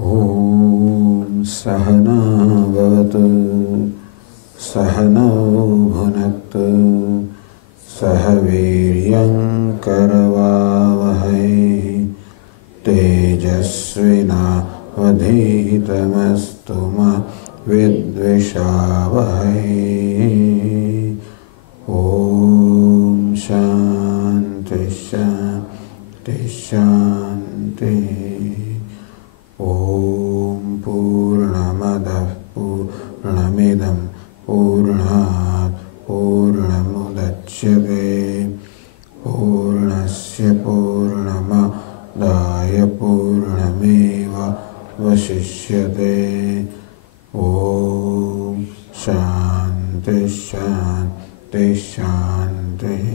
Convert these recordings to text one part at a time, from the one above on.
ॐ सहना भवतु सहनौ भुनक्तु सह वीर्यं करवावहै तेजस्विनावधीतमस्तु मा विद्विषावहै। ॐ शान्ति शान्ति शान्ति। ॐ पूर्णमदः पूर्णमिदं पूर्णात् पूर्णमुदच्यते पूर्णस्य पूर्णमादाय पूर्णमेवावशिष्यते। ॐ शान्ति शान्ति शान्तिः।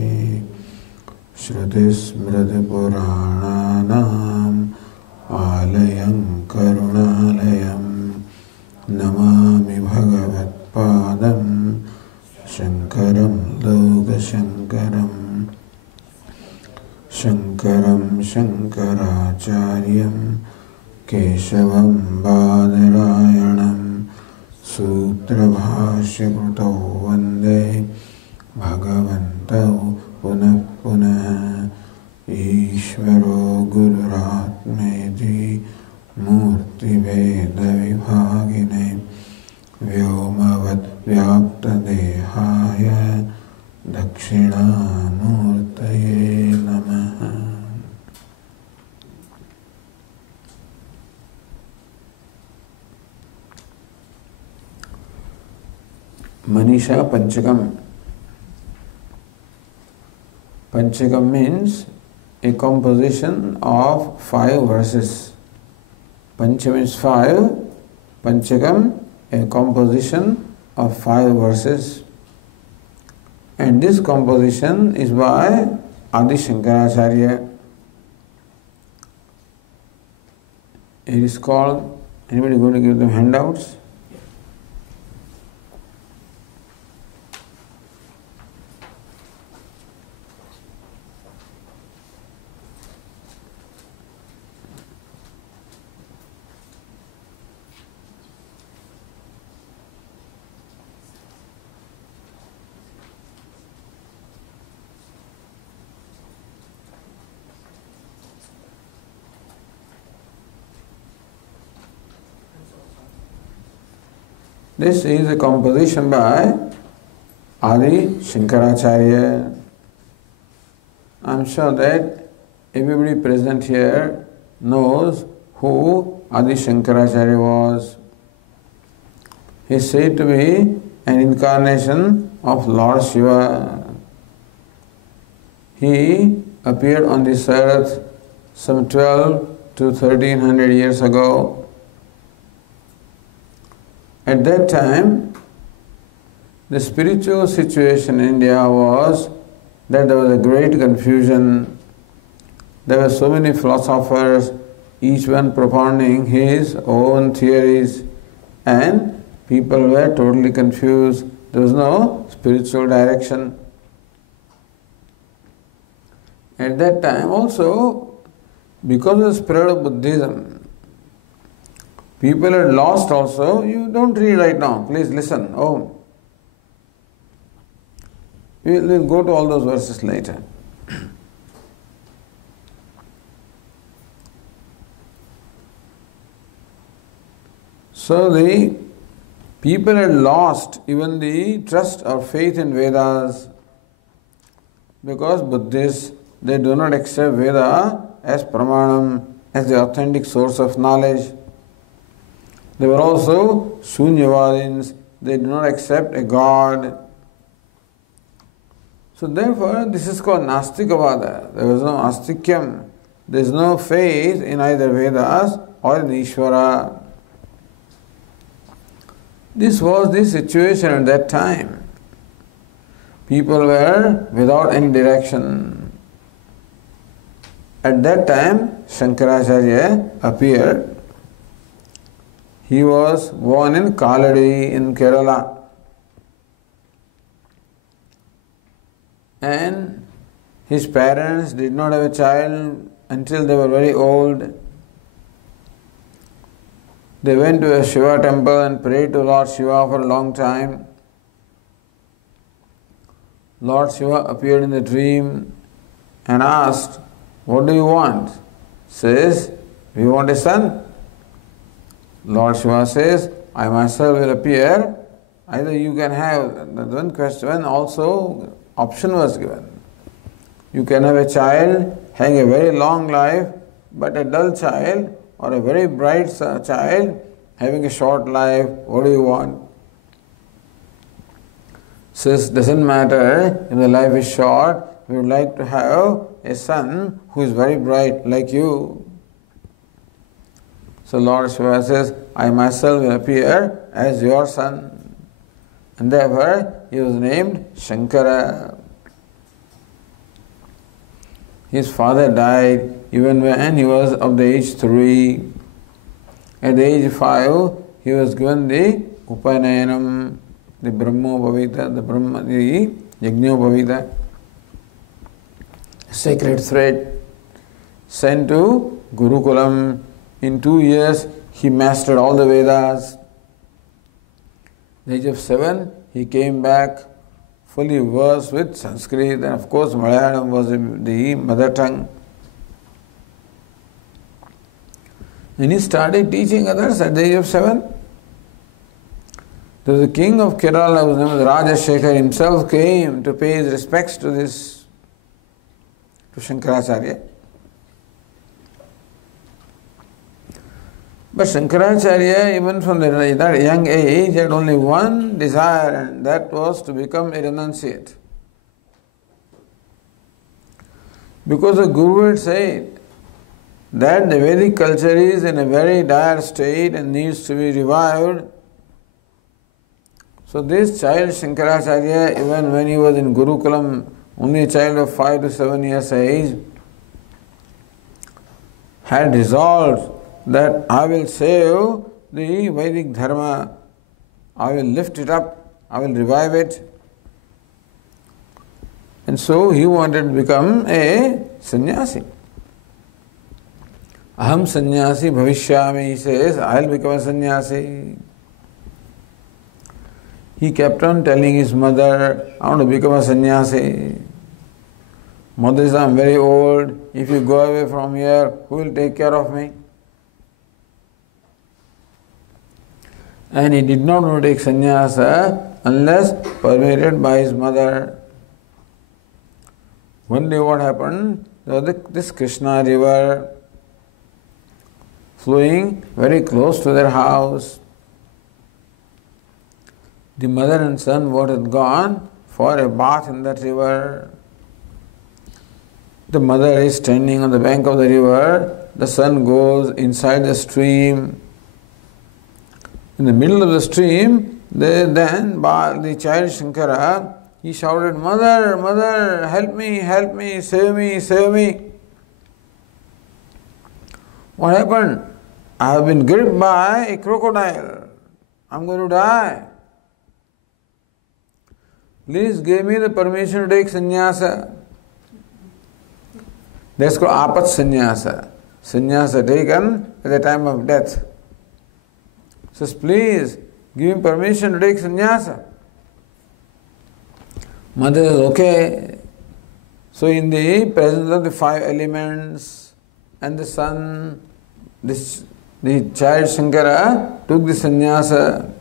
श्रुतिस्मृतिपुराणानाम् आलयं करुणालयं नमामि भगवत्पादं शङ्करं लोकशङ्करं। शङ्करं शङ्कराचार्यं केशवं बादरायणं सूत्रभाष्यकृतौ वन्दे भगवन्तौ पुनः पुनः। ईश्वरो गुरुरात्मेति मूर्तिभेदविभागिने व्योमवद्व्याप्तदेहाय दक्षिणामूर्तये नमः। Manisha Panchhakam. Panchhakam means a composition of 5 verses. Pancha means 5, Panchhakam a composition of 5 verses. And this composition is by Adi Shankaracharya. It is called, anybody going to give them handouts? This is a composition by Adi Shankaracharya. I am sure that everybody present here knows who Adi Shankaracharya was. He is said to be an incarnation of Lord Shiva. He appeared on this earth some 12 to 1300 years ago. At that time, the spiritual situation in India was that there was a great confusion. There were so many philosophers, each one propounding his own theories, and people were totally confused. There was no spiritual direction. At that time also, because of the spread of Buddhism, people had lost also. You don't read right now, please listen. Oh, we'll go to all those verses later. So the people had lost even the trust or faith in Vedas, because Buddhists, they do not accept Veda as pramanam, as the authentic source of knowledge. They were also Shunyavadins, they do not accept a God. So therefore, this is called Nastikavada. There is no Astikyam. There is no faith in either Vedas or in Ishvara. This was the situation at that time. People were without any direction. At that time, Shankaracharya appeared. He was born in Kaladi in Kerala. And his parents did not have a child until they were very old. They went to a Shiva temple and prayed to Lord Shiva for a long time. Lord Shiva appeared in the dream and asked, "What do you want?" Says, "We want a son." Lord Shiva says, "I myself will appear. Either you can have," the one question also option was given. You can have a child having a very long life, but a dull child, or a very bright child having a short life. What do you want? Says, doesn't matter if the life is short, we would like to have a son who is very bright like you. So Lord Shiva says, "I myself will appear as your son." And therefore he was named Shankara. His father died even when he was of the age 3. At the age 5, he was given the Upanayanam, the Brahmopavita, the Yajnopavita, sacred thread, sent to Gurukulam. In 2 years, he mastered all the Vedas. At the age of 7, he came back fully versed with Sanskrit, and of course Malayalam was the mother tongue. And he started teaching others at the age of 7. So the king of Kerala, whose name was Rajashekar, himself came to pay his respects to Shankaracharya. But Shankaracharya, even from that young age, had only one desire, and that was to become a renunciate. Because the Guru had said that the Vedic culture is in a very dire state and needs to be revived. So this child Shankaracharya, even when he was in Gurukulam, only a child of 5 to 7 years age, had resolved that I will save the Vedic Dharma, I will lift it up, I will revive it. And so he wanted to become a sannyasi. Aham sannyasi bhavishyami, he says, I will become a sannyasi. He kept on telling his mother, I want to become a sannyasi. Mother says, I am very old, if you go away from here, who will take care of me? And he did not want to take sannyasa unless permitted by his mother. One day what happened? There was this Krishna river flowing very close to their house. The mother and son both had gone for a bath in that river. The mother is standing on the bank of the river. The son goes inside the stream. In the middle of the stream, the child Shankara, he shouted, "Mother, mother, help me, save me, save me." What happened? I have been gripped by a crocodile. I'm going to die. Please give me the permission to take sannyasa. That's called apat sannyasa. Sannyasa taken at the time of death. Says, please give me permission to take sannyasa. Mother says, okay. So in the presence of the 5 elements and the sun, the child Shankara took the sannyasa.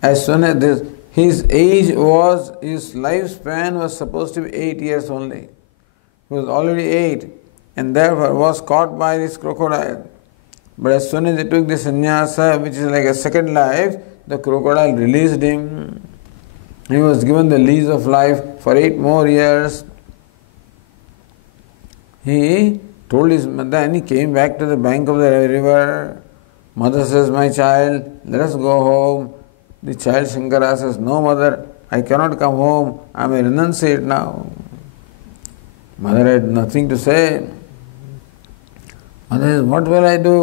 As soon as his lifespan was supposed to be 8 years only. He was already 8 and therefore was caught by this crocodile. But as soon as he took the sannyasa, which is like a second life, the crocodile released him. He was given the lease of life for 8 more years. He told his mother and he came back to the bank of the river. Mother says, "My child, let us go home." The child Shankara says, "No, mother, I cannot come home. I am a renunciate now." Mother had nothing to say. Mother says, "What will I do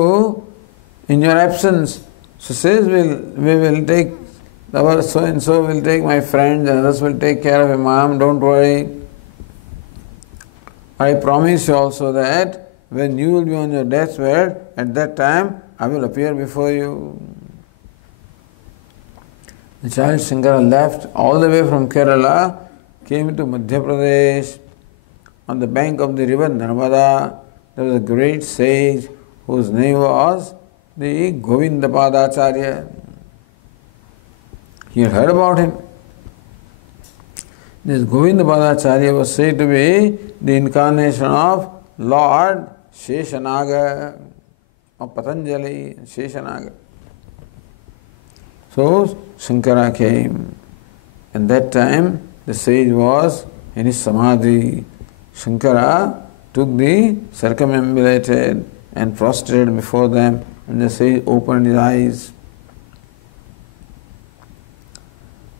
in your absence?" She says, we will take our so and so will take my friends and others will take care of your mom, don't worry. I promise you also that when you will be on your deathbed, at that time I will appear before you. The child Shankara left all the way from Kerala, came to Madhya Pradesh. On the bank of the river Narmada, there was a great sage whose name was the Govindapadacharya. He had heard about him. This Govindapadacharya was said to be the incarnation of Lord Sheshanaga, of Patanjali, Sheshanaga. So Shankara came, and that time the sage was in his samadhi. Shankara took the circumambulated and prostrated before them, and the sage opened his eyes.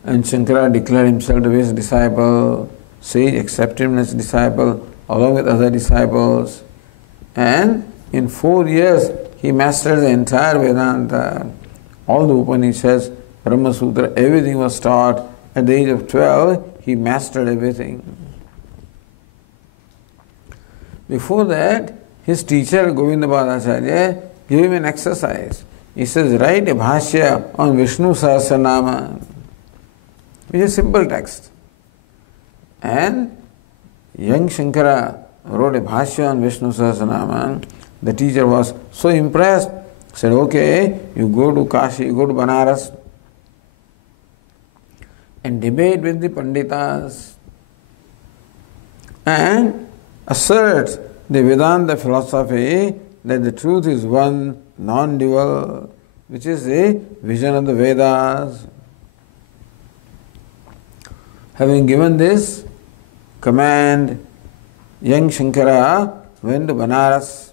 And Shankara declared himself to be his disciple. Sage accepted him as disciple along with other disciples. And in 4 years he mastered the entire Vedanta. All the Upanishads, Brahma Sutra, everything was taught. At the age of 12 he mastered everything. Before that, his teacher Govindapadacharya gave him an exercise. He says, write a bhashya on Vishnu Sahasranama, which is a simple text. And young Shankara wrote a bhashya on Vishnu Sahasranama. The teacher was so impressed, said, okay, you go to Kashi, you go to Banaras and debate with the Panditas and asserts the Vedanta philosophy that the truth is one, non-dual, which is the vision of the Vedas. Having given this command, young Shankara went to Banaras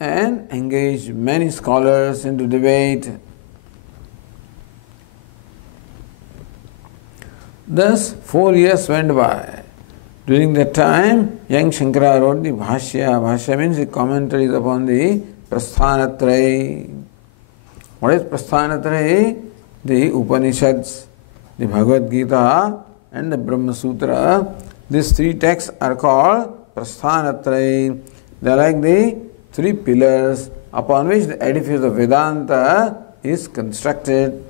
and engaged many scholars into debate. Thus 4 years went by. During that time, young Shankara wrote the Bhashya. Bhashya means the commentaries upon the Prasthanatrayi. What is Prasthanatrayi? The Upanishads, the Bhagavad Gita and the Brahma Sutra. These 3 texts are called Prasthanatrayi. They are like the 3 pillars upon which the edifice of Vedanta is constructed.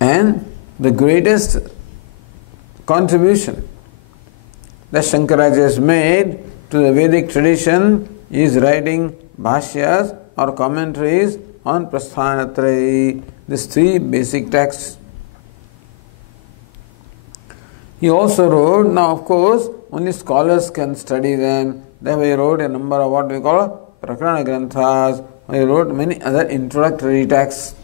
And the greatest contribution that Shankaracharya has made to the Vedic tradition is writing bhashyas or commentaries on Prasthanatrayi, these 3 basic texts. He also wrote, now of course only scholars can study them, therefore he wrote a number of what we call Prakarana Granthas. He wrote many other introductory texts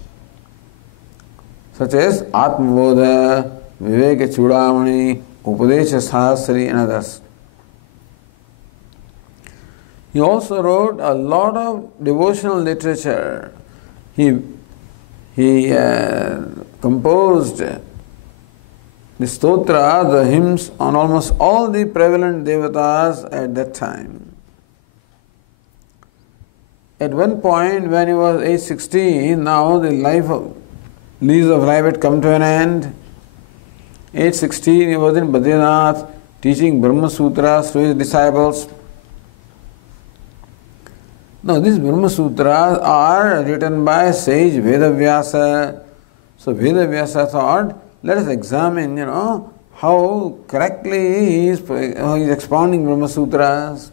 such as Atmabodha, Viveka Chudamani, Upadesha Sahasri and others. He also wrote a lot of devotional literature. He composed the stotra, the hymns on almost all the prevalent devatas at that time. At one point when he was age 16, now the lease of life had come to an end. Age 16, he was in Badrinath teaching Brahma Sutras to his disciples. Now these Brahma Sutras are written by sage Vedavyasa. So Vedavyasa thought, let us examine, how correctly he is expounding Brahma Sutras.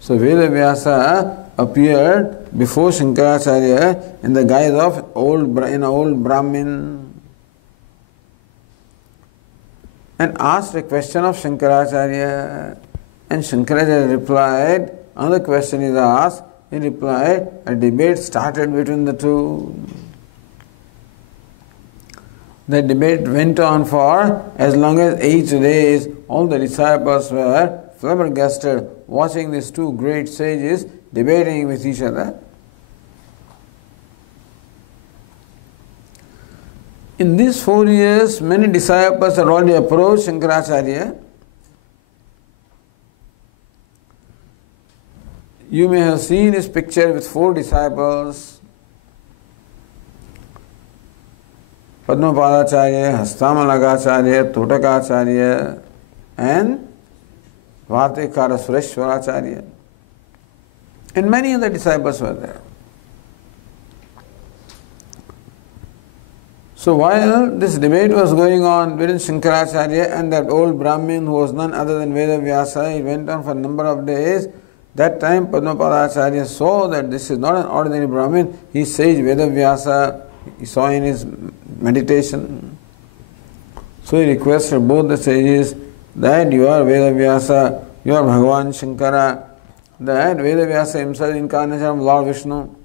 So Vedavyasa appeared before Shankaracharya in the guise of an old Brahmin and asked a question of Shankaracharya. And Shankaracharya replied, another question is asked, he replied, a debate started between the two. The debate went on for as long as 8 days. All the disciples were flabbergasted watching these 2 great sages debating with each other. In these 4 years, many disciples had already approached Shankaracharya. You may have seen his picture with 4 disciples. Padmapadacharya, Hastamalakacharya, Totakacharya and Vartikara Sureshwaracharya, and many other disciples were there. So while this debate was going on between Shankaracharya and that old Brahmin who was none other than Vedavyasa, it went on for a number of days. That time Padmapadacharya saw that this is not an ordinary Brahmin. He sage Vedavyasa, he saw in his meditation. So he requested both the sages that you are Vedavyasa, you are Bhagavan Shankara, that Vedavyasa himself incarnation of Lord Vishnu.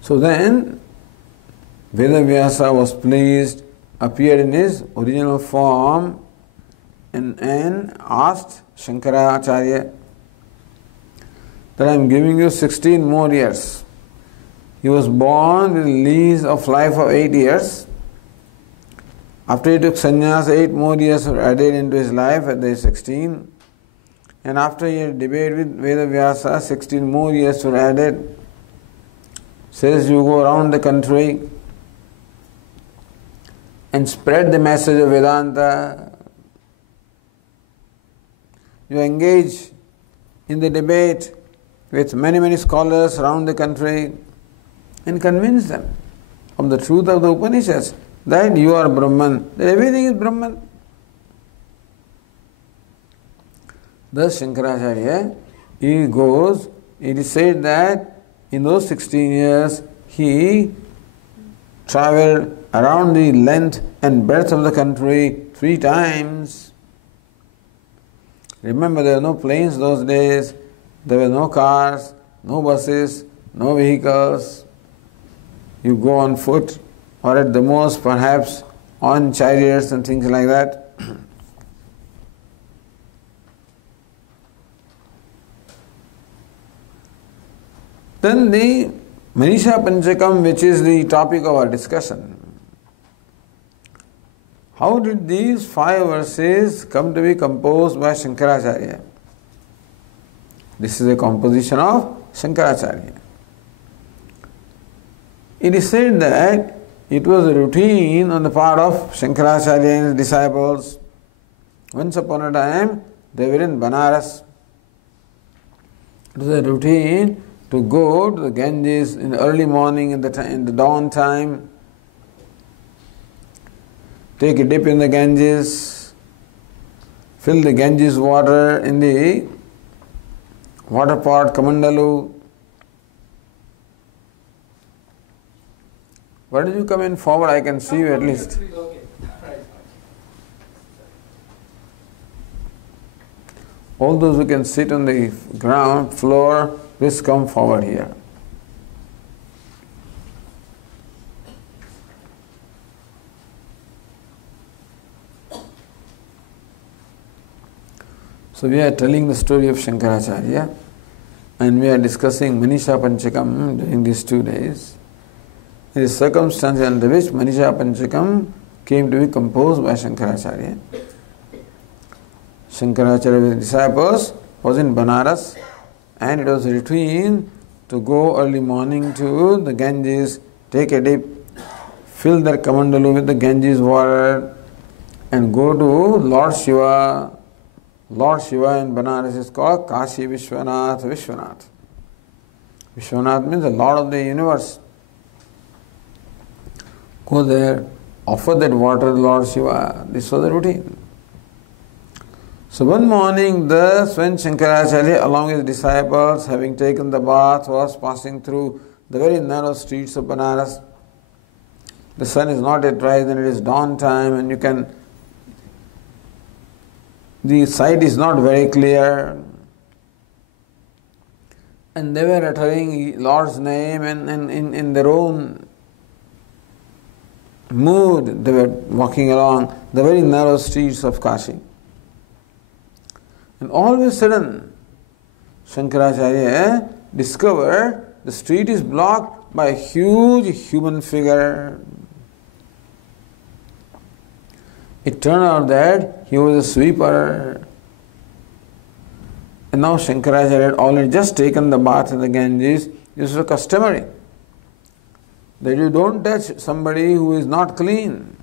So then Vedavyasa was pleased, appeared in his original form and asked Shankaracharya that I am giving you 16 more years. He was born with a lease of life of 8 years. After he took sannyas, 8 more years were added into his life at the age 16. And after he had debated with Vedavyasa, 16 more years were added. Says you go around the country and spread the message of Vedanta. You engage in the debate with many scholars around the country and convince them of the truth of the Upanishads, that you are Brahman, that everything is Brahman. Thus Shankaracharya, it is said that in those 16 years he travelled around the length and breadth of the country 3 times. Remember, there were no planes those days, there were no cars, no buses, no vehicles. You go on foot, or at the most perhaps on chariots and things like that. Then the Manisha Panchhakam, which is the topic of our discussion. How did these 5 verses come to be composed by Shankaracharya? This is a composition of Shankaracharya. It is said that it was a routine on the part of Shankaracharya and his disciples. Once upon a time, they were in Banaras. It was a routine to go to the Ganges in the early morning, in the dawn time, take a dip in the Ganges, fill the Ganges water in the water pot, Kamandalu. Why don't you come in forward? I can see you at least. All those who can sit on the ground floor, please come forward here. So we are telling the story of Shankaracharya and we are discussing Manisha Panchhakam during these 2 days. It is circumstances under which Manisha Panchhakam came to be composed by Shankaracharya. Shankaracharya with his disciples was in Banaras, and it was a routine to go early morning to the Ganges, take a dip, fill their kamandalu with the Ganges water and go to Lord Shiva. Lord Shiva in Banaras is called Kashi Vishwanath. Vishwanath means the Lord of the universe. Go there, offer that water to Lord Shiva. This was the routine. So one morning, thus when Shankaracharya along with his disciples, having taken the bath, was passing through the very narrow streets of Banaras, the sun is not yet rising, it is dawn time, and the sight is not very clear. And they were uttering Lord's name and in their own mood, they were walking along the very narrow streets of Kashi. And all of a sudden, Shankaracharya discovered the street is blocked by a huge human figure. It turned out that he was a sweeper. And now Shankaracharya had already just taken the bath in the Ganges. This was customary, that you don't touch somebody who is not clean.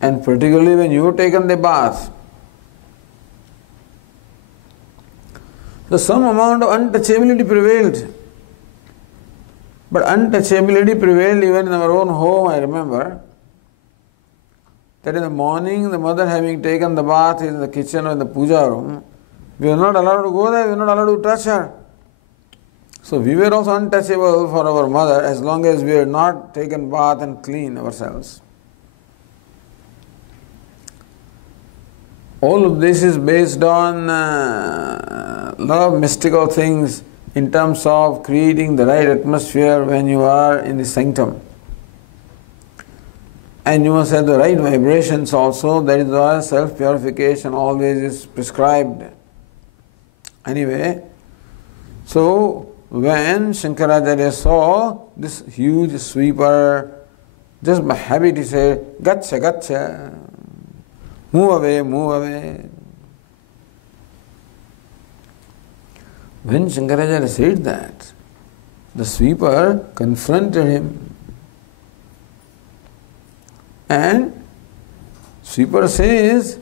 And particularly when you have taken the bath. So some amount of untouchability prevailed. But untouchability prevailed even in our own home. I remember that in the morning, the mother having taken the bath in the kitchen or in the puja room, we were not allowed to go there, we were not allowed to touch her. So we were also untouchable for our mother as long as we had not taken bath and clean ourselves. All of this is based on a lot of mystical things in terms of creating the right atmosphere when you are in the sanctum. And you must have the right vibrations also. That is why self-purification always is prescribed. Anyway, so when Shankaracharya saw this huge sweeper, just by habit he said, "Gacha, gacha, move away, move away." When Shankaracharya said that, the sweeper confronted him. And sweeper says,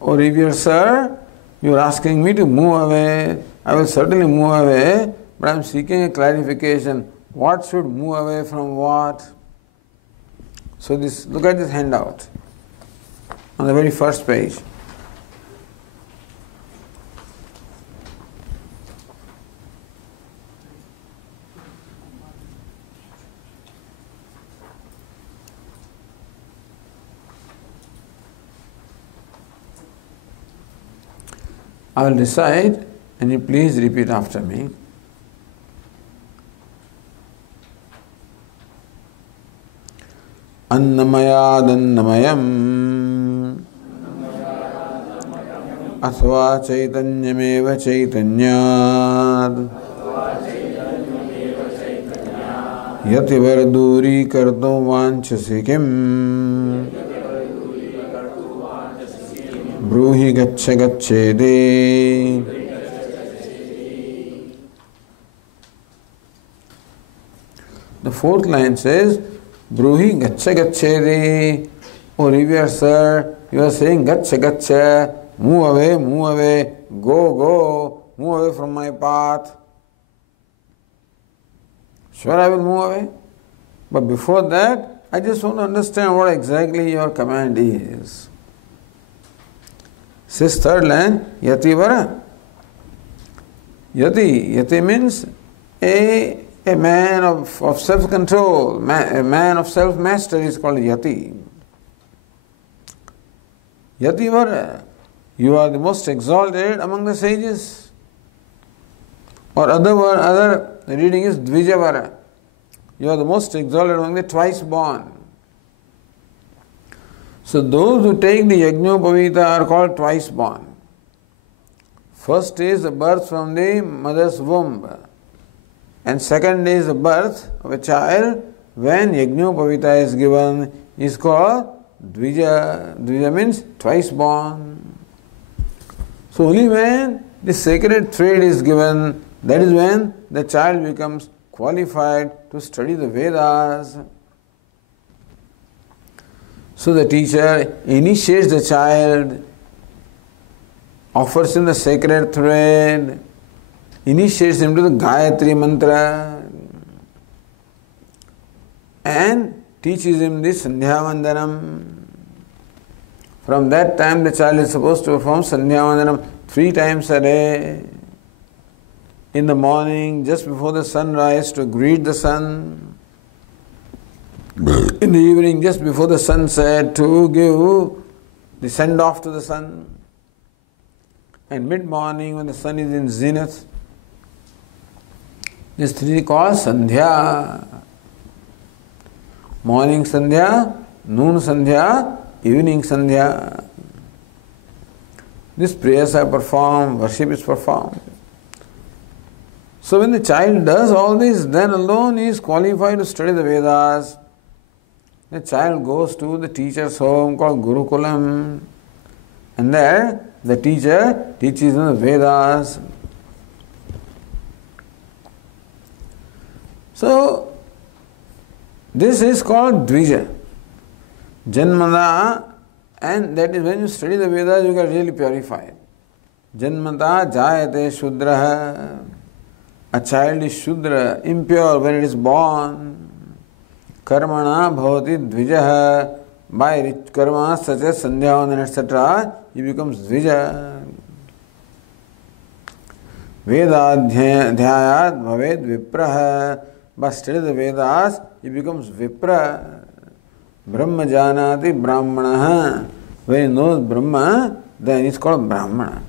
"Oh revered sir, you are asking me to move away. I will certainly move away, but I am seeking a clarification. What should move away from what?" So this, look at this handout on the very first page. I will recite and you please repeat after me. Annamayadannamaya अथवा चैतन्यमेव चैतन्यात् यतिवर दूरीकर्तुं वाञ्छसि किम् ब्रूहि गच्छ गच्छेति। The fourth line says, Bruhi gaccha gacchedi. Oh revered sir, you are saying gaccha gaccha, move away, go, move away from my path. Sure, I will move away. But before that, I just want to understand what exactly your command is. Says third line, Yati vara. Yati means a man of self-control, a man of self-mastery is called Yati. Yati vara, you are the most exalted among the sages. Or other reading is Dvijavara. You are the most exalted among the twice born. So those who take the Yajñopavita are called twice born. First is the birth from the mother's womb. And second is the birth of a child when Yajñopavita is given is called Dvija. Dvija means twice born. So only when the sacred thread is given, that is when the child becomes qualified to study the Vedas. So the teacher initiates the child, offers him the sacred thread, initiates him to the Gayatri mantra, and teaches him the Sandhya Vandanam. From that time the child is supposed to perform Sandhya Vandanam 3 times a day. In the morning, just before the sunrise, to greet the sun. In the evening, just before the sunset, to give the send-off to the sun. And mid-morning, when the sun is in zenith, this 3 called Sandhya. Morning Sandhya, noon Sandhya, evening Sandhya. These prayers are performed, worship is performed. So when the child does all this, then alone he is qualified to study the Vedas. the child goes to the teacher's home called Gurukulam, and there the teacher teaches him the Vedas. So, this is called Dvija. Janmada, and that is when you study the Vedas, you get really purified. Janmata jayate Shudraha. A child is Shudra, impure when it is born. Karmana bhavati Dvijaha. By rich karma such as Sandhyavandan etc., he becomes Dvija. Vedadhyayat bhaved Vipraha. By study the Vedas, he becomes Vipra. Brahma janati Brahmana. When he knows Brahma, then he is called Brahmana.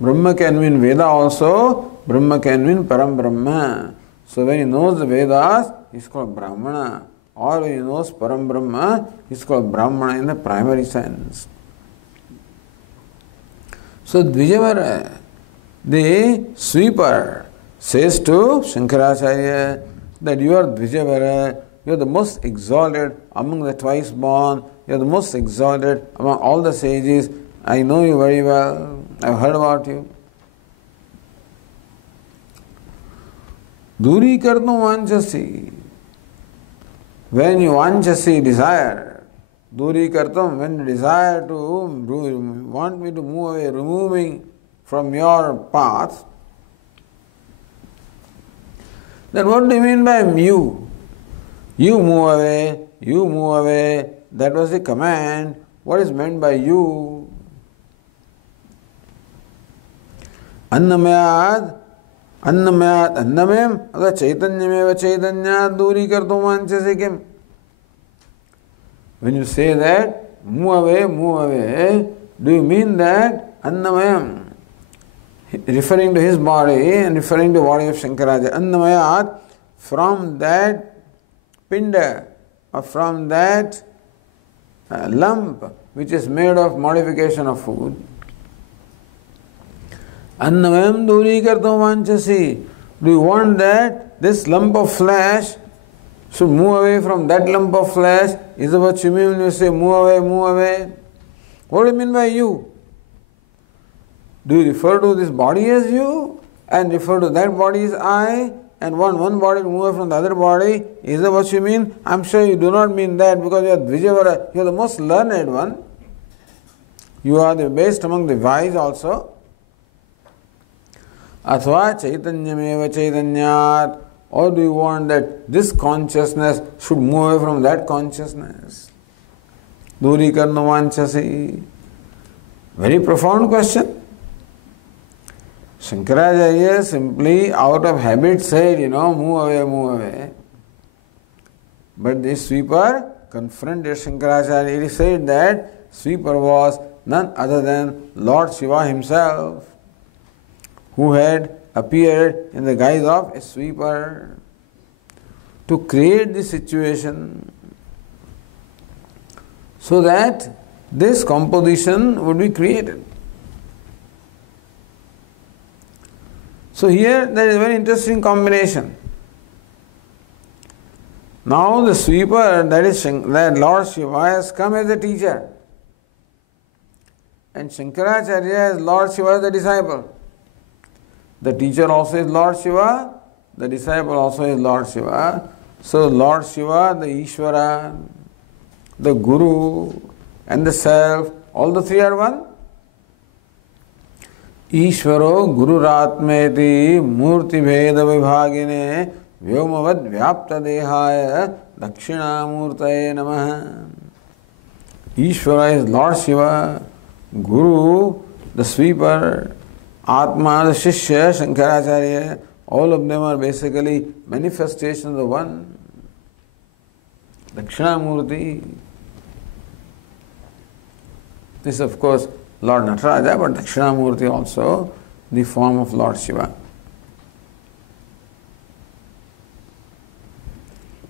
Brahma can mean Veda also, Brahma can mean Param Brahma. So when he knows the Vedas, he is called Brahmana. Or when he knows Param Brahma, he is called Brahmana in the primary sense. So Dvijavara, the sweeper, says to Shankaracharya that you are Dvijavara, you are the most exalted among the twice born, you are the most exalted among all the sages. I know you very well, I have heard about you. Duri kartum vanchasi. When you vanchasi desire, duri kartum, when you desire to want me to move away, remove me from your path, then what do you mean by you? You move away, you move away. That was the command. What is meant by you? Annamayad, annamem, aga chaitanyameva chaitanyad duri kartum vanchasi kim. When you say that, move away, do you mean that annamayam, referring to his body and referring to the body of Shankaracharya, annamayat, from that pinda, or from that lump which is made of modification of food. Annamam duri kartum vanchasi. Do you want that this lump of flesh should move away from that lump of flesh? Is that what you mean when you say move away, move away? What do you mean by you? Do you refer to this body as you and refer to that body as I and want one body to move away from the other body? Is that what you mean? I am sure you do not mean that, because you are Dvijavara, you are the most learned one. You are the best among the wise also. Athva chaitanyameva chaitanyat. Or do you want that this consciousness should move away from that consciousness? Duri karna vanchasi. Very profound question. Shankaracharya simply out of habit said, move away. But this sweeper confronted Shankaracharya. He said that sweeper was none other than Lord Shiva himself, who had appeared in the guise of a sweeper to create the situation so that this composition would be created. So here there is a very interesting combination. Now the sweeper, that Lord Shiva, has come as a teacher, and Shankaracharya as Lord Shiva, the disciple. The teacher also is Lord Shiva, the disciple also is Lord Shiva. So Lord Shiva, the Ishvara, the Guru and the Self, all the three are one. Ishvaro Gururatmeti Murti Bheda Vibhagine Vyomavad Vyapta Dehaya Dakshinamurtaye Namaha. Ishvara is Lord Shiva, Guru, the sweeper, Atma, the Shishya, Shankaracharya, all of them are basically manifestations of one. Dakshinamurti. This, of course, Lord Nataraja, but Dakshinamurti also the form of Lord Shiva.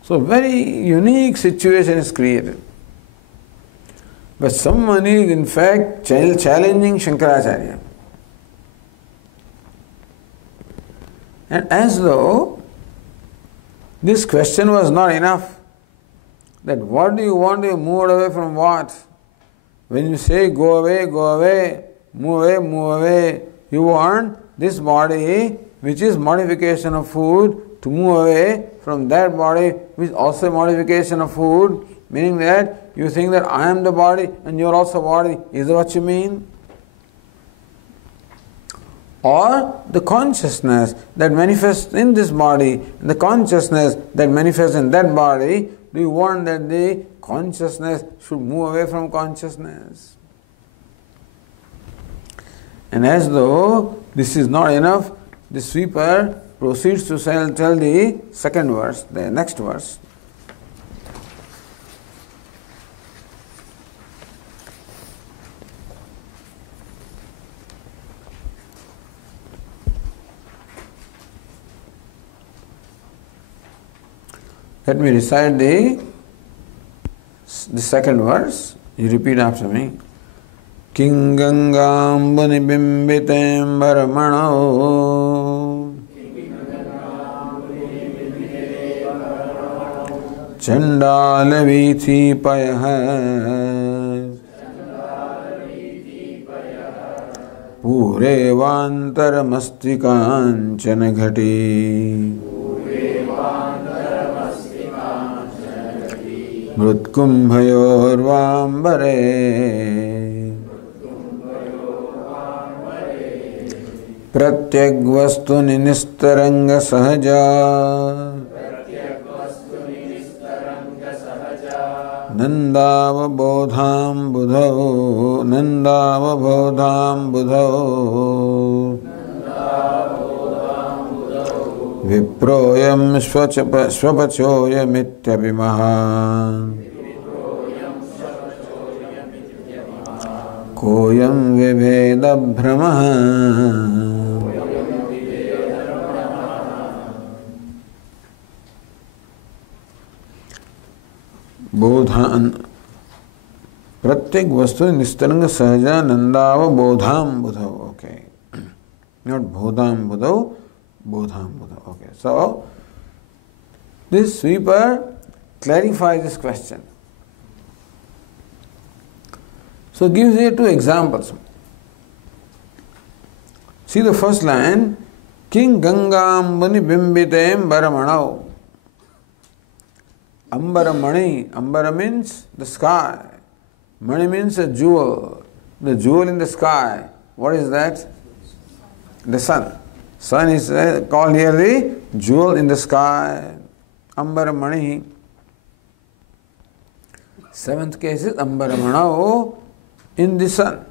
So, very unique situation is created. But someone is in fact challenging Shankaracharya. And as though this question was not enough, that what do you want to move away from what? When you say go away, move away, you want this body, which is modification of food, to move away from that body, which is also modification of food, meaning that you think that I am the body and you are also body. Is that what you mean? Or the consciousness that manifests in this body, the consciousness that manifests in that body, do you want that the consciousness should move away from consciousness? And as though this is not enough, the sweeper proceeds to tell the second verse, the next verse. Let me recite the second verse. You repeat after me. King Gangam Bunibimbitem Baramano Chandala Vithi Payaha Pure Vantaramastika Chanaghati Mrutkumbhayorvambare Pratyagvastuni nistaranga sahaja Nandavabodham budhau Viproyam swapachoyamityabhimaha Koyam viveda brahmaha Bodhan Pratyek vastu nistaranga sahaja nandava bodham budhau. Okay. Not bodham budhau, bodham budhau. Okay. So, this sweeper clarifies this question. So, gives here two examples. See the first line, King Gangam Muni Bimbitem Baramanau. Ambara Mani. Ambara means the sky. Mani means a jewel. The jewel in the sky. What is that? The sun. Sun is called here the jewel in the sky. Ambara Mani. Seventh case is Ambara Manao, in the sun.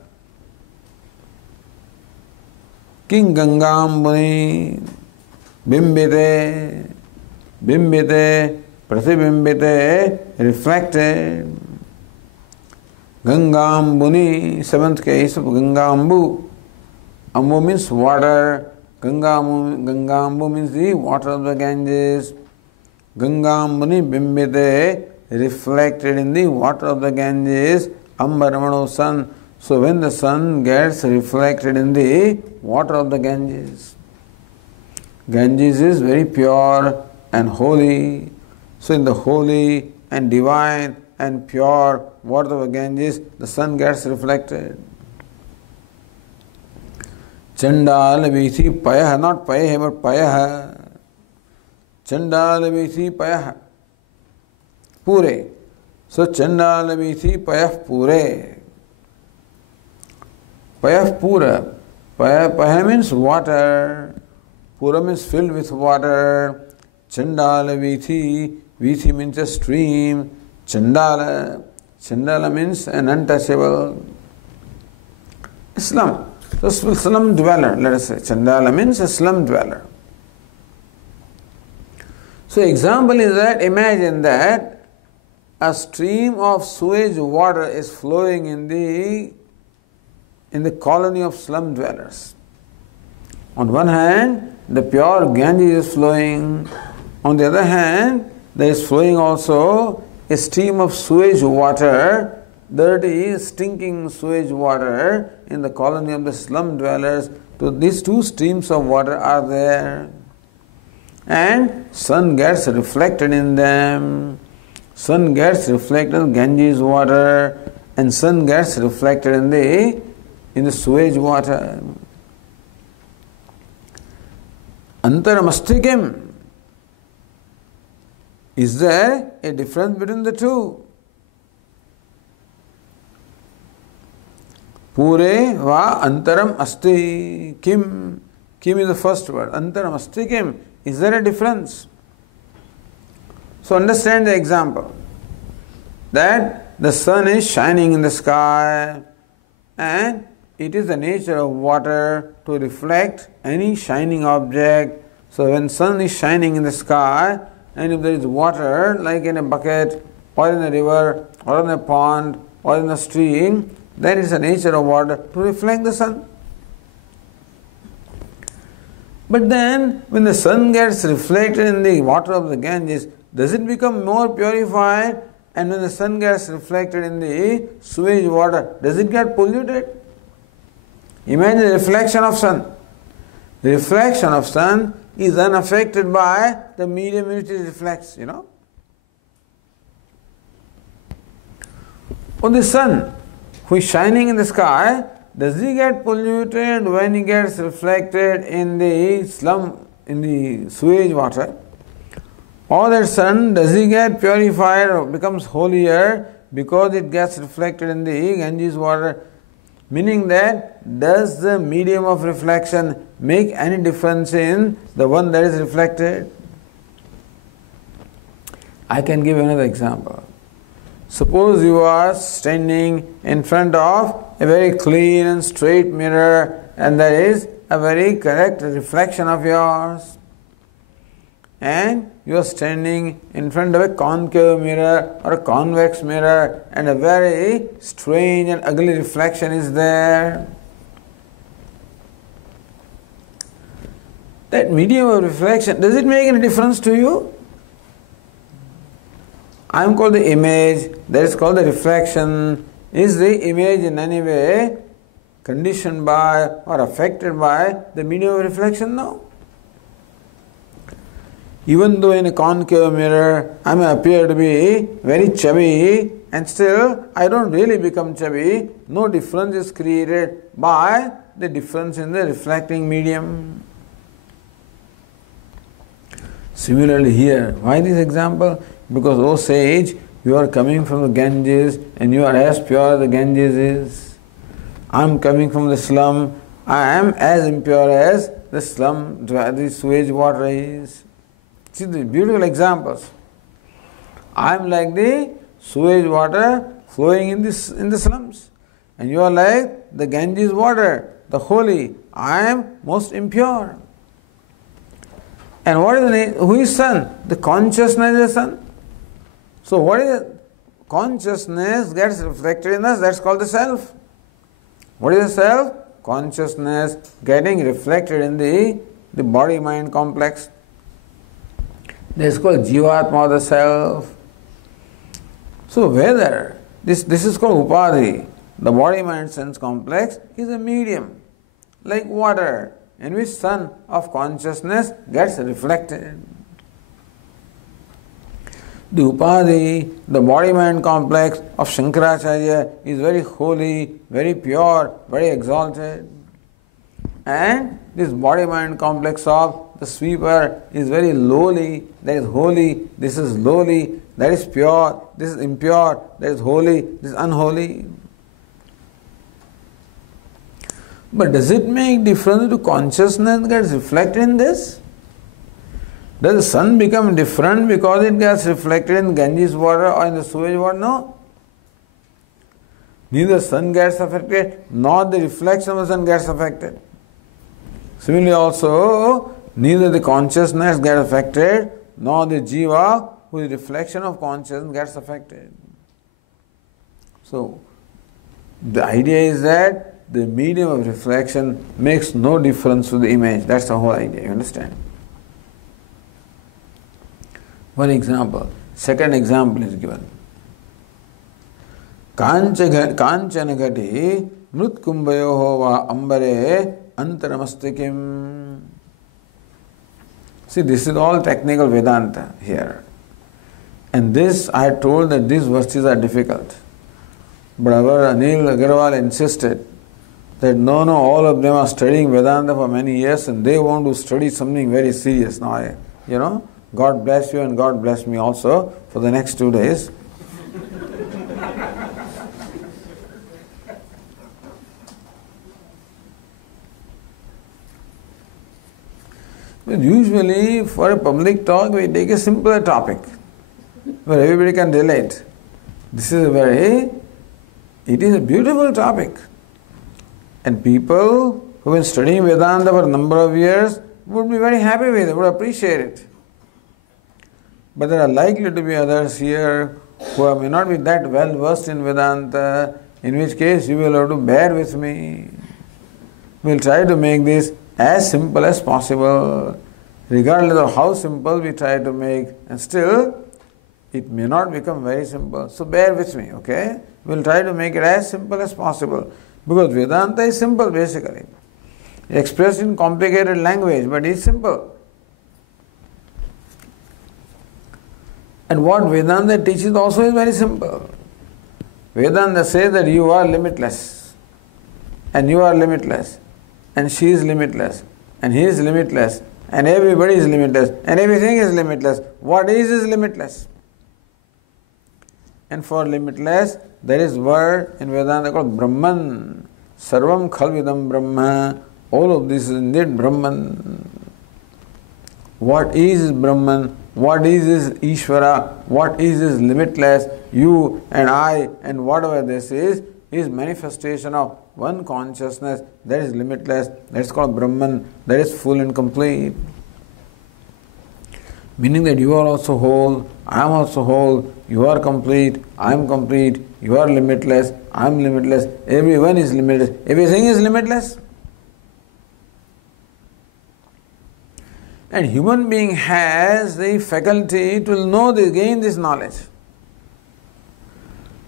King Gangam Muni Bimbite. Bimbite. Prathibimbite, reflected. Gangambuni, seventh case of Gangambu. Ambu means water. Gangambu means the water of the Ganges. Gangambuni bimbite, reflected in the water of the Ganges. Ambaramano sun. So when the sun gets reflected in the water of the Ganges, Ganges is very pure and holy. So in the holy and divine and pure water of Ganges, the sun gets reflected. Chandala Vithi Payaha, not Payaha but Payaha. Chandala Vithi Payaha. Pure. So Chandala Vithi Payah Pure. Payah Pura. Payah means water. Pura means filled with water. Chandala Vithi. Vithi means a stream. Chandala. Chandala means an untouchable. Slum. So slum dweller, let us say. Chandala means a slum dweller. So example is that, imagine that a stream of sewage water is flowing in the colony of slum dwellers. On one hand, the pure Ganges is flowing. On the other hand, there is flowing also a stream of sewage water, dirty, stinking sewage water in the colony of the slum dwellers. So these two streams of water are there. And sun gets reflected in them. Sun gets reflected in Ganges water and sun gets reflected in the sewage water. Antaramastikam. Is there a difference between the two? Pure va antaram asti. Kim. Kim is the first word. Antaram asti kim. Is there a difference? So understand the example. That the sun is shining in the sky and it is the nature of water to reflect any shining object. So when sun is shining in the sky and if there is water like in a bucket or in a river or in a pond or in a stream, then it is the nature of water to reflect the sun. But then when the sun gets reflected in the water of the Ganges, does it become more purified? And when the sun gets reflected in the sewage water, does it get polluted? Imagine the reflection of sun. The reflection of sun is unaffected by the medium in which it reflects, Or the sun, who is shining in the sky, does he get polluted when he gets reflected in the in the sewage water? Or that sun, does he get purified or becomes holier because it gets reflected in the Ganges water? Meaning that, does the medium of reflection make any difference in the one that is reflected? I can give another example. Suppose you are standing in front of a very clean and straight mirror and there is a very correct reflection of yours. And you are standing in front of a concave mirror or a convex mirror and a very strange and ugly reflection is there. That medium of reflection, does it make any difference to you? I am called the image, that is called the reflection. Is the image in any way conditioned by or affected by the medium of reflection? No. Even though in a concave mirror I may appear to be very chubby and still I don't really become chubby, no difference is created by the difference in the reflecting medium. Similarly here, why this example? Because, O sage, you are coming from the Ganges and you are as pure as the Ganges is. I am coming from the slum, I am as impure as the slum, the sewage water is. See the beautiful examples. I am like the sewage water flowing in the slums. And you are like the Ganges water, the holy. I am most impure. And what is the name? Who is sun? The consciousness is sun. So what is it? Consciousness gets reflected in us, that's called the self. What is the self? Consciousness getting reflected in the body-mind complex. This is called Jivatma, the self. So whether this is called Upadhi, the body-mind sense complex is a medium, like water, in which sun of consciousness gets reflected. The Upadhi, the body-mind complex of Shankaracharya is very holy, very pure, very exalted. And this body-mind complex of the sweeper is very lowly, that is holy, this is lowly, that is pure, this is impure, that is holy, this is unholy. But does it make difference to consciousness that gets reflected in this? Does the sun become different because it gets reflected in Ganges water or in the sewage water? No. Neither sun gets affected, nor the reflection of the sun gets affected. Similarly also, neither the consciousness gets affected, nor the jiva, whose reflection of consciousness gets affected. So, the idea is that the medium of reflection makes no difference to the image. That's the whole idea, you understand? One example. Second example is given. Kanchanagati mrutkumbayoho va ambare antaramastikam. See, this is all technical Vedanta here. And this, I had told that these verses are difficult. But our Anil Agarwal insisted that no, all of them are studying Vedanta for many years and they want to study something very serious. Now, God bless you and God bless me also for the next 2 days. But usually for a public talk we take a simpler topic where everybody can relate. This is it is a beautiful topic. And people who have been studying Vedanta for a number of years would be very happy with it, would appreciate it. But there are likely to be others here who may not be that well versed in Vedanta, in which case you will have to bear with me. We will try to make this as simple as possible, regardless of how simple we try to make, and still it may not become very simple. So bear with me, okay? We will try to make it as simple as possible, because Vedanta is simple basically. Expressed in complicated language, but it's simple. And what Vedanta teaches also is very simple. Vedanta says that you are limitless, and you are limitless, and she is limitless, and he is limitless, and everybody is limitless, and everything is limitless. What is limitless. And for limitless, there is word in Vedanta called Brahman. Sarvam khalvidam Brahma. All of this is indeed Brahman. What is Brahman? What is Ishvara? What is limitless? You and I and whatever this is manifestation of one consciousness that is limitless. That is called Brahman. That is full and complete. Meaning that you are also whole, I am also whole, you are complete, I am complete, you are limitless, I am limitless, everyone is limitless, everything is limitless. And human being has the faculty to know this, gain this knowledge.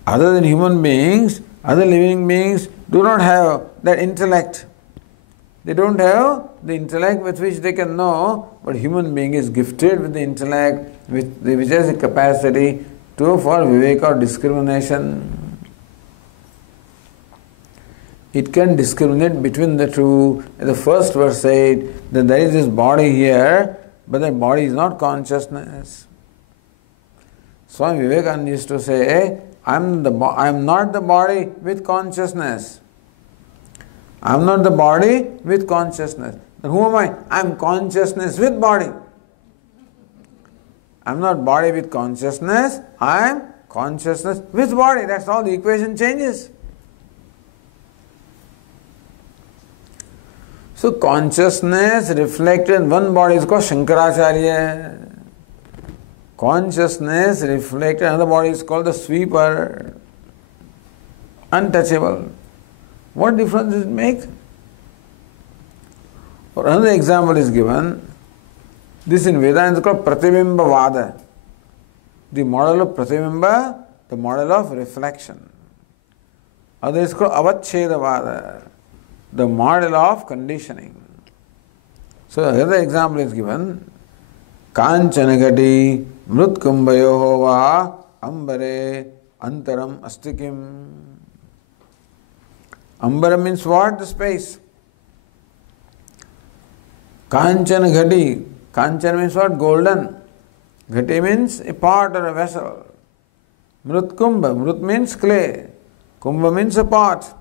Other than human beings, other living beings do not have that intellect. They don't have the intellect with which they can know, but human being is gifted with the intellect which has the capacity for viveka or discrimination. It can discriminate between the two. The first verse said that there is this body here, but that body is not consciousness. Swami Vivekananda used to say, I am not the body with consciousness. I am not the body with consciousness. Then who am I? I am consciousness with body. I am not body with consciousness. I am consciousness with body. That's all. The equation changes. So consciousness reflected in one body is called Shankaracharya. Consciousness reflected in another body is called the sweeper. Untouchable. What difference does it make? Or another example is given. This in Vedanta is called Pratibimba Vada. The model of Pratibimba, the model of reflection. Other is called Avachcheda Vada, the model of conditioning. So another example is given. Kanchanagati mrutkumbayoho va ambare antaram astikim. Ambara means what? The space. Kanchana Ghati. Kanchana means what? Golden. Ghati means a pot or a vessel. Mrut Kumbha. Mrut means clay. Kumbha means a pot.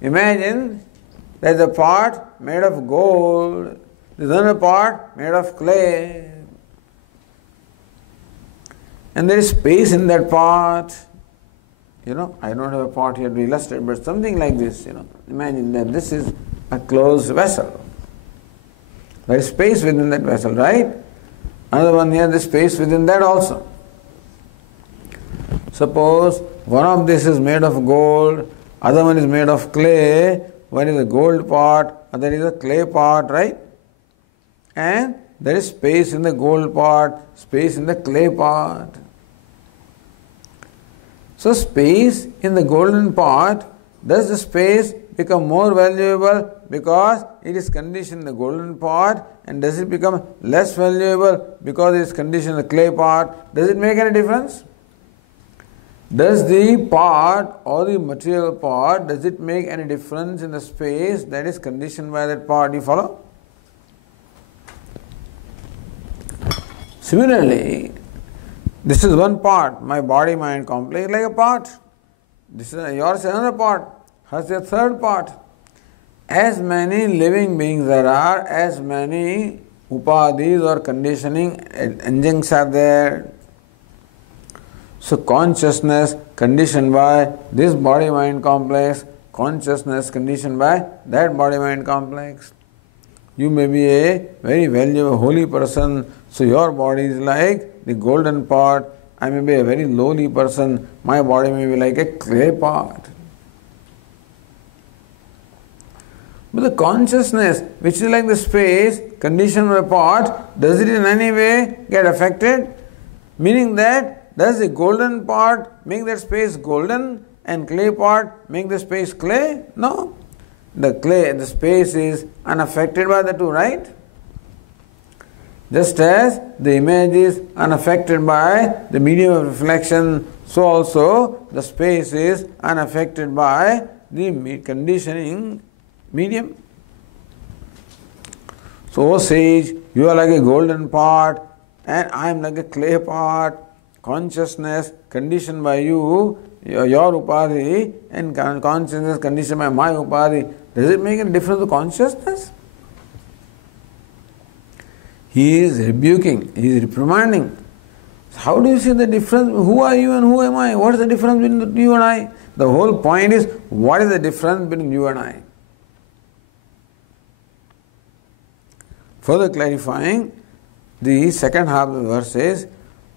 Imagine there's a pot made of gold. There's another pot made of clay. And there is space in that pot. I don't have a pot here to illustrate, but something like this, Imagine that this is a closed vessel. There is space within that vessel, right? Another one here, the space within that also. Suppose one of this is made of gold, other one is made of clay, one is a gold pot, other is a clay pot, right? And there is space in the gold pot, space in the clay pot. So space in the golden pot, that's the space become more valuable because it is conditioned in the golden part? And does it become less valuable because it is conditioned in the clay part? Does it make any difference? Does the part or the material part, does it make any difference in the space that is conditioned by that part? You follow? Similarly, this is one part, my body-mind complex, like a part. This is yours, another part. Hers is a third part. As many living beings there are, as many upadhis or conditioning engines are there. So consciousness conditioned by this body-mind complex, consciousness conditioned by that body-mind complex. You may be a very valuable, holy person, so your body is like the golden part. I may be a very lowly person, my body may be like a clay part. But the consciousness, which is like the space, conditioned by a part, does it in any way get affected? Meaning that, does the golden part make that space golden and clay part make the space clay? No. The space is unaffected by the two, right? Just as the image is unaffected by the medium of reflection, so also the space is unaffected by the conditioning medium. So, O sage, you are like a golden part and I am like a clay part. Consciousness conditioned by you, your upadhi, and consciousness conditioned by my upadhi. Does it make a difference to consciousness? He is rebuking, he is reprimanding. How do you see the difference? Who are you and who am I? What is the difference between you and I? The whole point is, what is the difference between you and I? Further clarifying, the second half of the verse is,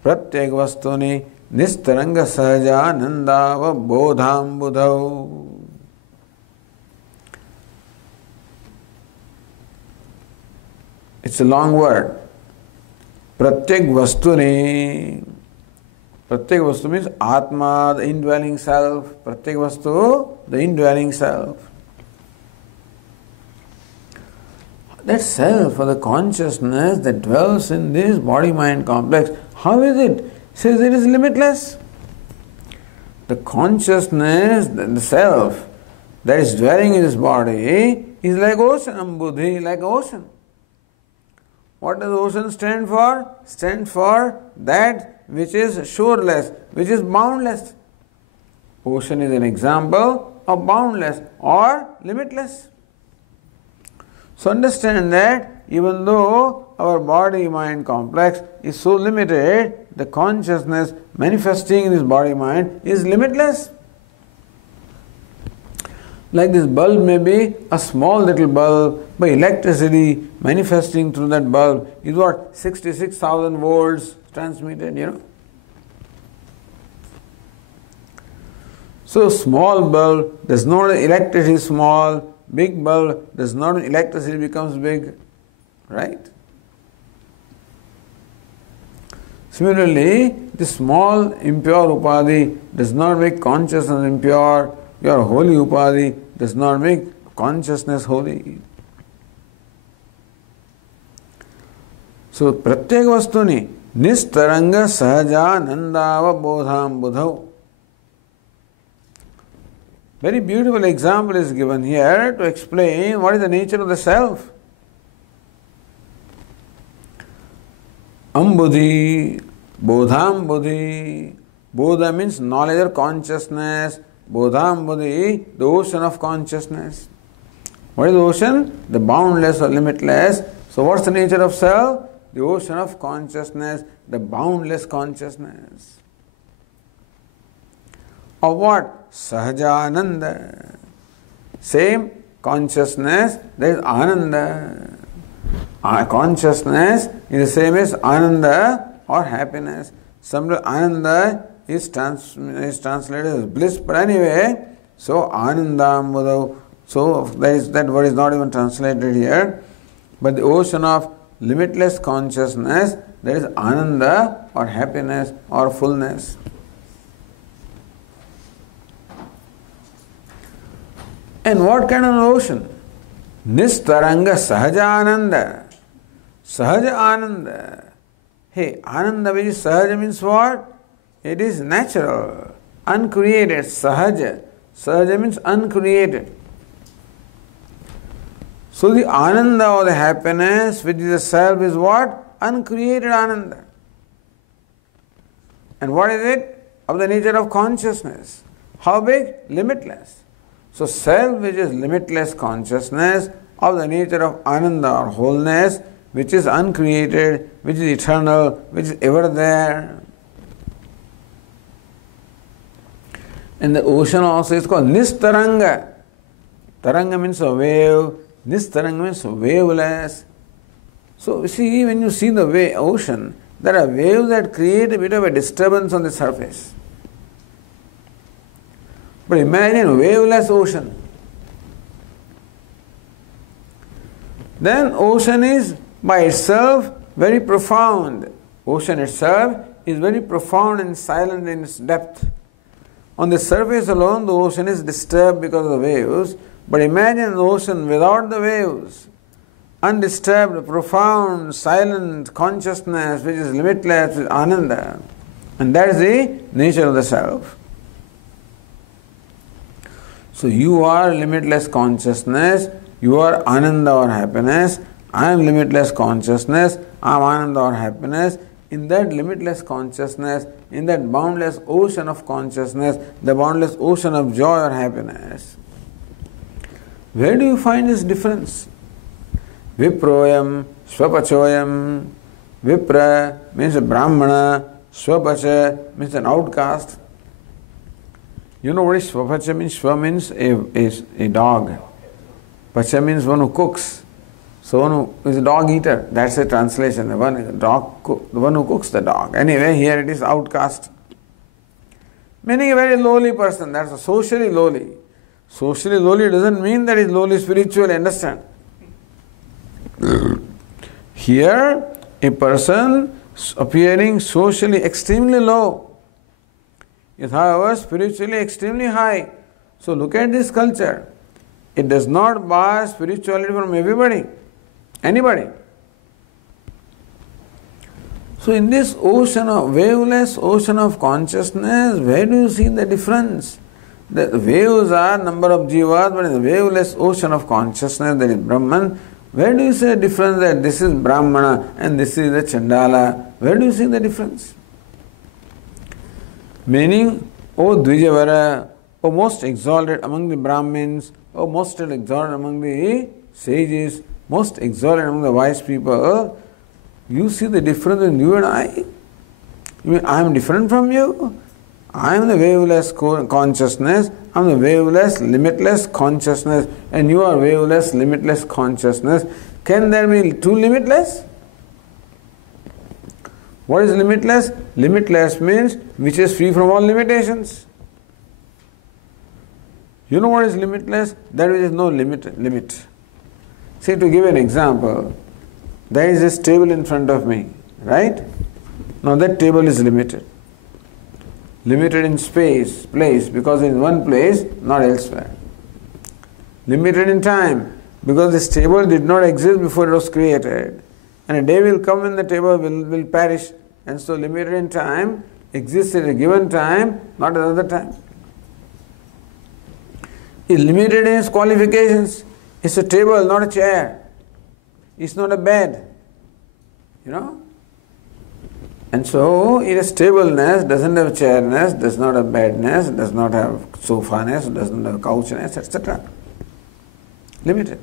Pratyek vastuni nistaranga sahaja nandava bodham budhau. It's a long word. Pratyek vastuni. Pratyek vastu means Atma, the indwelling self. Pratyek vastu, the indwelling self. That self or the consciousness that dwells in this body-mind complex, how is it? It says it is limitless. The consciousness, the self that is dwelling in this body is like ocean, ambudhi, like ocean. What does ocean stand for? Stands for that which is shoreless, which is boundless. Ocean is an example of boundless or limitless. So understand that even though our body-mind complex is so limited, the consciousness manifesting in this body-mind is limitless. Like this bulb may be a small little bulb, but electricity manifesting through that bulb is what? 66,000 volts transmitted, So small bulb does not mean electricity is small, big bulb does not mean electricity becomes big, right? Similarly, the small impure upadhi does not make consciousness impure. Your holy upadhi does not make consciousness holy. So, pratyek vastuni nistaranga sahaja nandava bodham budhau. Very beautiful example is given here to explain what is the nature of the self. Ambudhi, bodham buddhi. Bodha means knowledge or consciousness. Bodham buddhi, the ocean of consciousness. What is the ocean? The boundless or limitless. So what's the nature of self? The ocean of consciousness, the boundless consciousness. Of what? Sahajananda. Same consciousness, there is Ananda. Consciousness is the same as Ananda or happiness. Sometimes Ananda is translated as bliss, but anyway, so Anandam, so that word is not even translated here. But the ocean of limitless consciousness, there is Ananda or happiness or fullness. And what kind of an ocean? Nistaranga Sahaja Ananda. Sahaja Ananda. Hey, Ananda which is Sahaja means what? It is natural, uncreated. Sahaja. Sahaja means uncreated. So the Ananda or the happiness which is the self is what? Uncreated Ananda. And what is it? Of the nature of consciousness. How big? Limitless. So self which is limitless consciousness of the nature of Ananda or wholeness, which is uncreated, which is eternal, which is ever there. And the ocean also is called Nistaranga. Taranga means a wave, Nistaranga means waveless. So you see, when you see the ocean, there are waves that create a bit of a disturbance on the surface. But imagine waveless ocean. Then ocean is by itself very profound. Ocean itself is very profound and silent in its depth. On the surface alone, the ocean is disturbed because of the waves. But imagine an ocean without the waves. Undisturbed, profound, silent consciousness which is limitless, which is Ananda. And that is the nature of the self. So you are limitless consciousness, you are Ananda or happiness, I am limitless consciousness, I am Ananda or happiness. In that limitless consciousness, in that boundless ocean of consciousness, the boundless ocean of joy or happiness, where do you find this difference? Viproyam, Swapachoyam. Vipra means a Brahmana, Swapacha means an outcast. You know what is Swapacha means? Swa means a dog. Pacha means one who cooks. So one who is a dog eater. That's a translation. The one who cooks the dog. Anyway, here it is outcast. Meaning a very lowly person. That's a socially lowly. Socially lowly doesn't mean that he's lowly spiritually, understand? Here, a person appearing socially extremely low is, however, spiritually extremely high. So look at this culture. It does not bar spirituality from everybody, anybody. So in this ocean of waveless ocean of consciousness, where do you see the difference? The waves are number of jivas, but in the waveless ocean of consciousness, that is Brahman, where do you see the difference that this is Brahmana and this is the Chandala? Where do you see the difference? Meaning, O Dvijavara, O most exalted among the Brahmins, O most exalted among the sages, most exalted among the wise people, you see the difference in you and I? You mean I am different from you? I am the waveless consciousness, I am the waveless, limitless consciousness, and you are waveless, limitless consciousness. Can there be two limitless? What is limitless? Limitless means which is free from all limitations. You know what is limitless? That which is no limit. See, to give an example, there is this table in front of me, right? Now that table is limited. Limited in space, place, because in one place, not elsewhere. Limited in time, because this table did not exist before it was created. And a day will come when the table will perish. And so limited in time, exists at a given time, not another time. It's limited in its qualifications. It's a table, not a chair. It's not a bed. You know? And so it has stableness, doesn't have chairness, does not have bedness, does not have sofa-ness, doesn't have couchness, etc. Limited.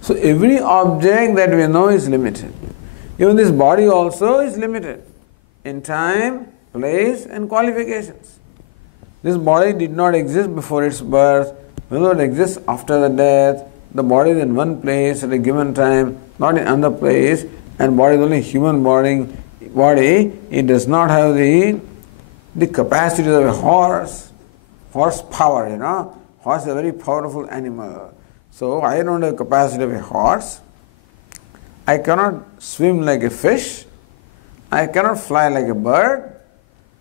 So every object that we know is limited. Even this body also is limited in time, place and qualifications. This body did not exist before its birth, will not exist after the death. The body is in one place at a given time, not in another place, and body is only human body. It does not have the capacity of a horsepower, you know. Horse is a very powerful animal. So I don't have the capacity of a horse. I cannot swim like a fish. I cannot fly like a bird.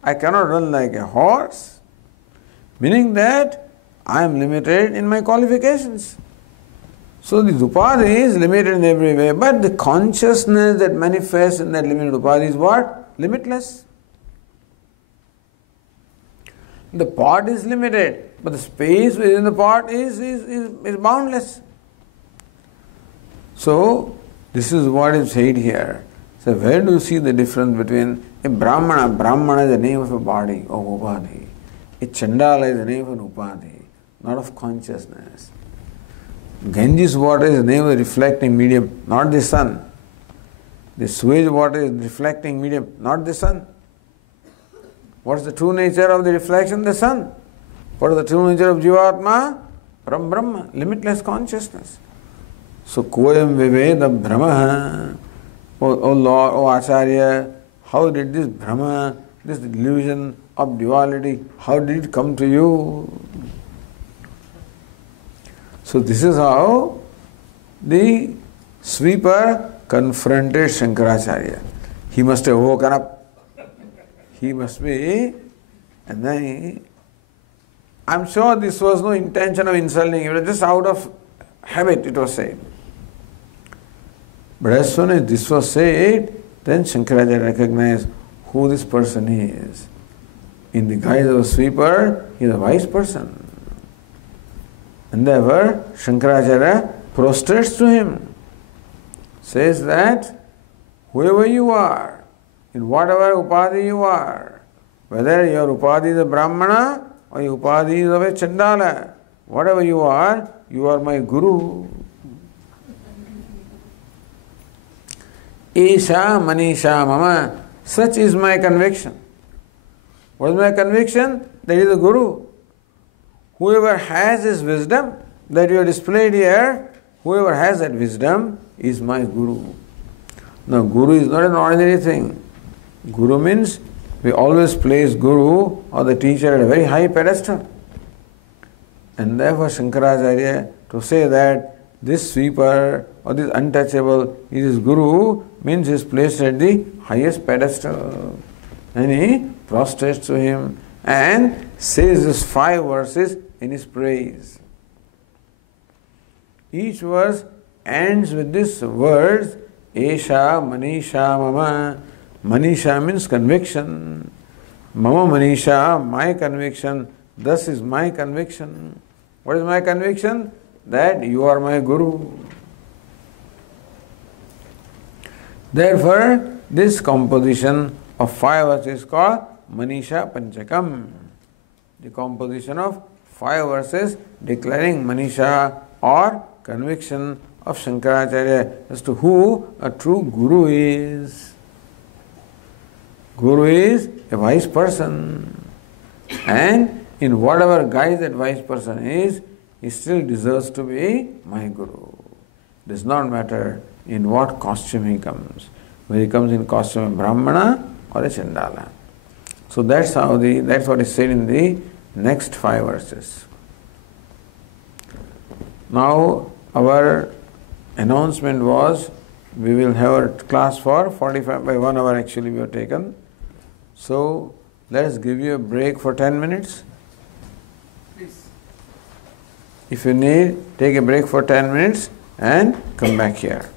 I cannot run like a horse. Meaning that I am limited in my qualifications. So the upadhi is limited in every way, but the consciousness that manifests in that limited upadhi is what? Limitless. The pot is limited, but the space within the pot is boundless. So, this is what is said here. So, where do you see the difference between a Brahmana? Brahmana is the name of a body, of upadhi. A Chandala is the name of an upadhi, not of consciousness. Ganges water is the name of the reflecting medium, not the sun. The sewage water is reflecting medium, not the sun. What is the true nature of the reflection? The sun. What is the true nature of Jivatma? Brahma, limitless consciousness. So, Koyam Viveda Brahma. O Lord, O Acharya, how did this Brahma, this delusion of duality, how did it come to you? So, this is how the sweeper confronted Shankaracharya. He must have woken up. He must be, and then I'm sure this was no intention of insulting, it was just out of habit it was said. But as soon as this was said, then Shankaracharya recognized who this person is. In the guise of a sweeper, he is a wise person. And therefore, Shankaracharya prostrates to him, says that whoever you are, in whatever upadhi you are, whether your upadhi is a Brahmana or your upadhi is of a Chandala, whatever you are my Guru. Isha Manisha Mama, such is my conviction. What is my conviction? That is the Guru. Whoever has his wisdom that you have displayed here, whoever has that wisdom is my Guru. Now, Guru is not an ordinary thing. Guru means we always place Guru or the teacher at a very high pedestal. And therefore Shankaracharya to say that this sweeper or this untouchable is his Guru means he is placed at the highest pedestal. And he prostrates to him and says these 5 verses in his praise. Each verse ends with this words, Esha Manisha Mama. Manisha means conviction. Mama Manisha, my conviction. Thus is my conviction. What is my conviction? That you are my Guru. Therefore, this composition of 5 verses is called Manisha Panchhakam. The composition of 5 verses declaring Manisha or conviction of Shankaracharya as to who a true Guru is. Guru is a wise person, and in whatever guise that wise person is, he still deserves to be my Guru. It does not matter in what costume he comes, whether he comes in costume of Brahmana or a Chandala. So that's what is said in the next 5 verses. Now our announcement was we will have a class for 45 by 1 hour actually we have taken. So let us give you a break for 10 minutes. Please. If you need, take a break for 10 minutes and come back here.